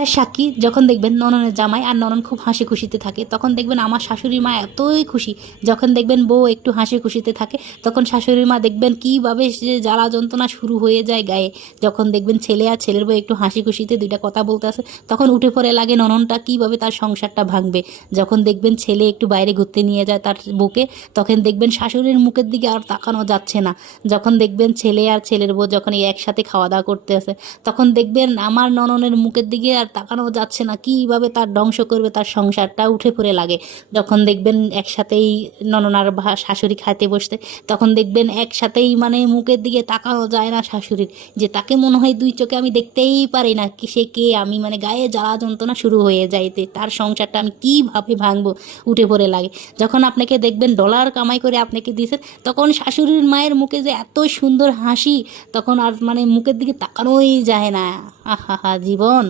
আর সাক্ষী যখন দেখবেন নননের জামাই আর ননন খুব হাসি খুশিতে থাকে, তখন দেখবেন আমার শাশুড়ি মা এতই খুশি। যখন দেখবেন বউ একটু হাসি খুশিতে থাকে, তখন শাশুড়ি মা দেখবেন কীভাবে সে জ্বালা যন্ত্রণা শুরু হয়ে যায় গায়ে। যখন দেখবেন ছেলে আর ছেলের বউ একটু হাসি খুশিতে দুইটা কথা বলতে আসে, তখন উঠে পড়ে লাগে নননটা কীভাবে তার সংসারটা ভাঙবে। যখন দেখবেন ছেলে একটু বাইরে ঘুরতে নিয়ে যায় তার বউকে, তখন দেখবেন শাশুড়ির মুখের দিকে আর তাকানো যাচ্ছে না। যখন দেখবেন ছেলে আর ছেলের বউ যখন এই একসাথে খাওয়া দাওয়া করতে আসে, তখন দেখবেন আমার নননের মুখের দিকে আর তাকানো যাচ্ছে না, কীভাবে তার ধ্বংস করবে তার সংসারটা, উঠে পড়ে লাগে। যখন দেখবেন একসাথেই ননন আর শাশুড়ি খাইতে বসতে, তখন দেখবেন একসাথেই মানে মুখের দিকে তাকানো যায় না শাশুড়ির, যে তাকে মনে হয় দুই চোখে আমি দেখতেই পারি না কি সে কে আমি, মানে গায়ে জ্বালা যন্ত্রণা শুরু হয়ে যাইতে তার সংসারটা আমি কীভাবে ভাঙবো, উঠে পড়ে লাগে। যখন আপনাকে দেখবেন ডলার কামাই করে আপনাকে দিয়েছে, তখন শাশুড়ির মায়ের মুখে যে এত সুন্দর হাসি, তখন আর মানে মুখের দিকে তাকানোই যায় না। আহা হা জীবন।